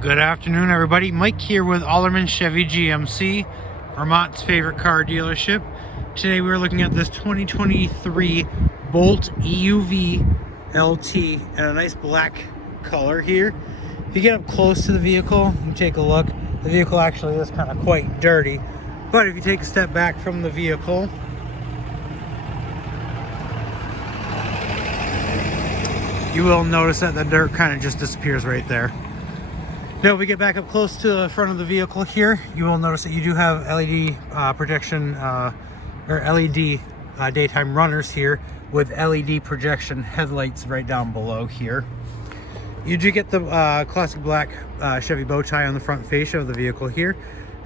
Good afternoon, everybody. Mike here with Alderman Chevy GMC, Vermont's favorite car dealership. Today we're looking at this 2023 Bolt EUV LT in a nice black color here. If you get up close to the vehicle and take a look, the vehicle actually is kind of quite dirty. But if you take a step back from the vehicle, you will notice that the dirt kind of just disappears right there. Now, if we get back up close to the front of the vehicle here, you will notice that you do have LED projection or LED daytime runners here with LED projection headlights right down below here. You do get the classic black Chevy bow tie on the front fascia of the vehicle here,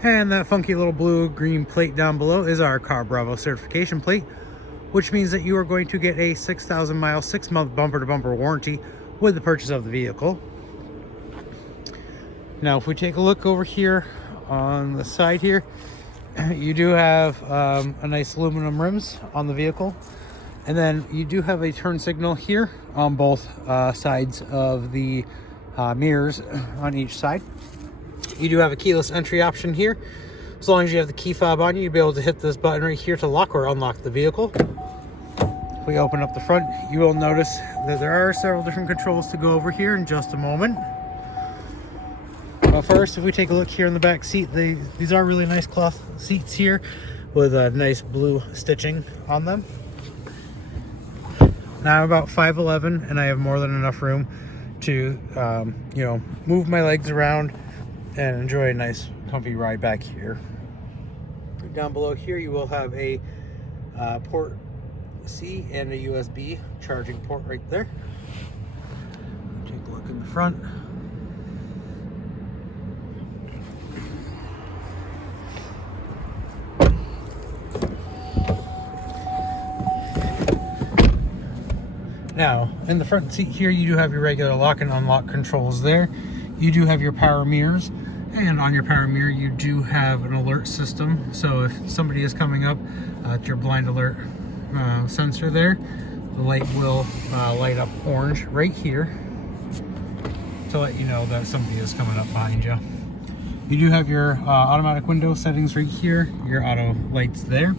and that funky little blue-green plate down below is our Car Bravo certification plate, which means that you are going to get a 6,000 mile, 6-month bumper-to-bumper warranty with the purchase of the vehicle. Now, if we take a look over here on the side here, you do have a nice aluminum rims on the vehicle. And then you do have a turn signal here on both sides of the mirrors on each side. You do have a keyless entry option here. As long as you have the key fob on you, you'll be able to hit this button right here to lock or unlock the vehicle. If we open up the front, you will notice that there are several different controls to go over here in just a moment. But first, if we take a look here in the back seat, these are really nice cloth seats here with a nice blue stitching on them. Now I'm about 5'11", and I have more than enough room to, move my legs around and enjoy a nice, comfy ride back here. Down below here, you will have a port C and a USB charging port right there. Take a look in the front. Now, in the front seat here, you do have your regular lock and unlock controls there. You do have your power mirrors, and on your power mirror, you do have an alert system. So if somebody is coming up at your blind alert sensor there, the light will light up orange right here to let you know that somebody is coming up behind you. You do have your automatic window settings right here, your auto lights there.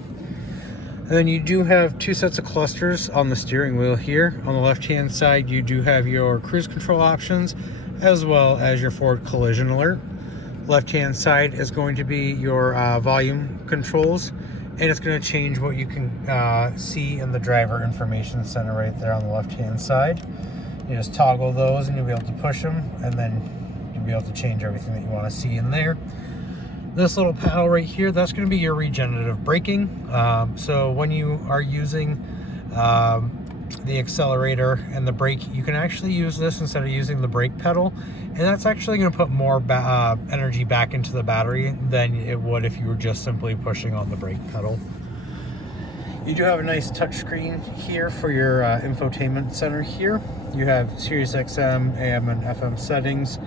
And then you do have two sets of clusters on the steering wheel here. On the left-hand side, you do have your cruise control options as well as your forward collision alert. Left-hand side is going to be your volume controls, and it's going to change what you can see in the driver information center right there on the left-hand side. You just toggle those and you'll be able to push them, and then you'll be able to change everything that you want to see in there. This little panel right here, that's going to be your regenerative braking. So when you are using the accelerator and the brake, you can actually use this instead of using the brake pedal, and that's actually going to put more energy back into the battery than it would if you were just simply pushing on the brake pedal. You do have a nice touch screen here for your infotainment center here. You have Sirius XM, AM, and FM settings,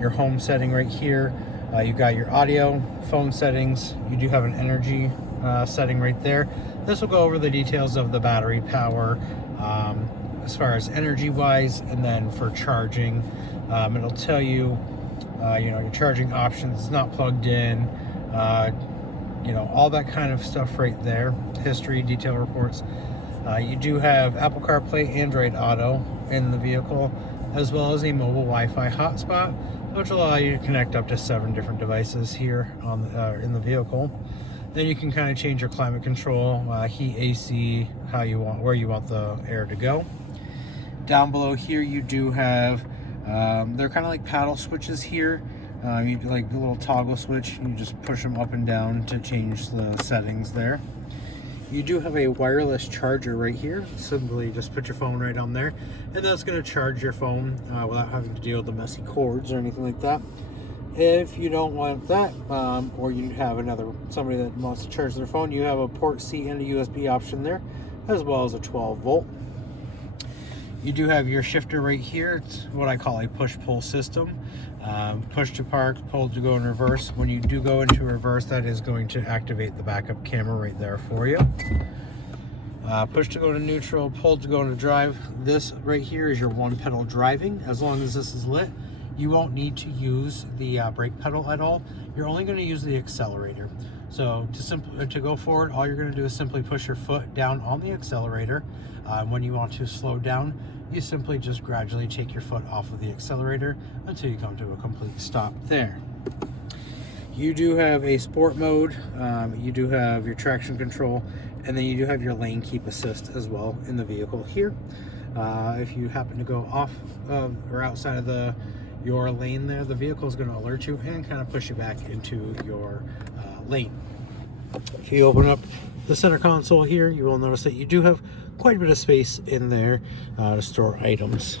your home setting right here. You've got your audio, phone settings. You do have an energy setting right there. This will go over the details of the battery power as far as energy wise, and then for charging, it'll tell you, your charging options. It's not plugged in, all that kind of stuff right there. History, detail reports. You do have Apple CarPlay, Android Auto in the vehicle, as well as a mobile Wi-Fi hotspot, which will allow you to connect up to 7 different devices here on in the vehicle. Then you can kind of change your climate control, heat, AC, how you want, where you want the air to go. Down below here, you do have they're kind of like paddle switches here. You do like the little toggle switch. You just push them up and down to change the settings there. You do have a wireless charger right here. Simply just put your phone right on there, and that's going to charge your phone without having to deal with the messy cords or anything like that. If you don't want that, or you have somebody that wants to charge their phone, you have a port C and a USB option there, as well as a 12 volt. You do have your shifter right here. It's what I call a push-pull system. Push to park, pull to go in reverse. When you do go into reverse, that is going to activate the backup camera right there for you. Push to go to neutral, pull to go into drive. This right here is your one pedal driving. As long as this is lit, you won't need to use the brake pedal at all. You're only going to use the accelerator. So to go forward, all you're going to do is simply push your foot down on the accelerator. When you want to slow down, you simply just gradually take your foot off of the accelerator until you come to a complete stop there. You do have a sport mode, you do have your traction control, and then you do have your lane keep assist as well in the vehicle here. If you happen to go off or outside of your lane there, the vehicle is going to alert you and kind of push you back into your lane. If you open up the center console here, you will notice that you do have quite a bit of space in there to store items.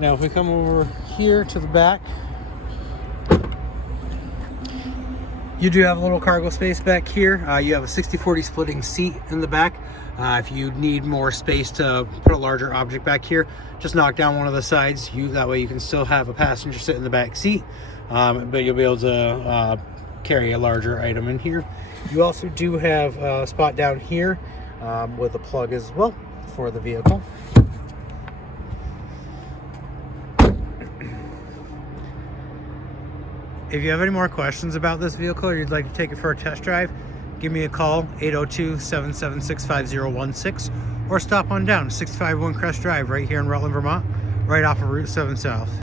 Now if we come over here to the back, you do have a little cargo space back here. You have a 60-40 splitting seat in the back. If you need more space to put a larger object back here, just knock down one of the sides. That way you can still have a passenger sit in the back seat, but you'll be able to carry a larger item in here. You also do have a spot down here with a plug as well for the vehicle. If you have any more questions about this vehicle or you'd like to take it for a test drive, give me a call, 802-776-5016, or stop on down 651 Crest Drive right here in Rutland, Vermont, right off of Route 7 South.